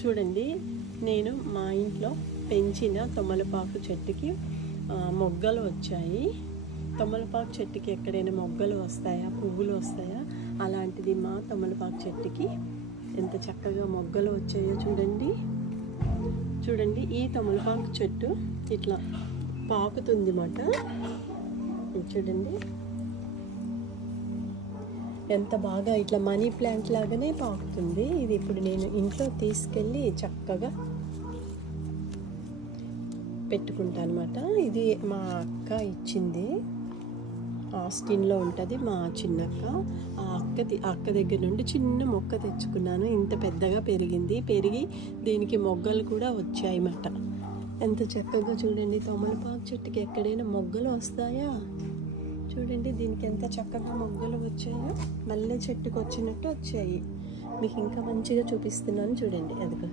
చూడండి, నేను మా ఇంట్లో పెంచిన తమలపాకు చెట్టుకి మొగ్గలు వచ్చాయి. తమలపాకు చెట్టుకి ఎక్కడైనా మొగ్గలు వస్తాయా, పువ్వులు వస్తాయా? అలాంటిది మా తమలపాకు చెట్టుకి ఎంత చక్కగా మొగ్గలు వచ్చాయో చూడండి. చూడండి, ఈ తమలపాకు చెట్టు ఇట్లా పాకుతుంది మాట. చూడండి ఎంత బాగా ఇట్లా మనీ ప్లాంట్ లాగానే పాకుతుంది. ఇది ఇప్పుడు నేను ఇంట్లో తీసుకెళ్ళి చక్కగా పెట్టుకుంటాను అనమాట. ఇది మా అక్క ఇచ్చింది, ఆస్టిన్లో ఉంటుంది మా చిన్నక్క. ఆ అక్క దగ్గర నుండి చిన్న మొక్క తెచ్చుకున్నాను. ఇంత పెద్దగా పెరిగి దీనికి మొగ్గలు కూడా వచ్చాయి మాట. ఎంత చక్కగా చూడండి, తమలపాకు చెట్టుకి ఎక్కడైనా మొగ్గలు వస్తాయా? చూడండి దీనికి ఎంత చక్కగా మొగ్గలు వచ్చాయో, మల్లె చెట్టుకు వచ్చినట్టు వచ్చాయి. మీకు ఇంకా మంచిగా చూపిస్తున్నాను చూడండి. అదిగో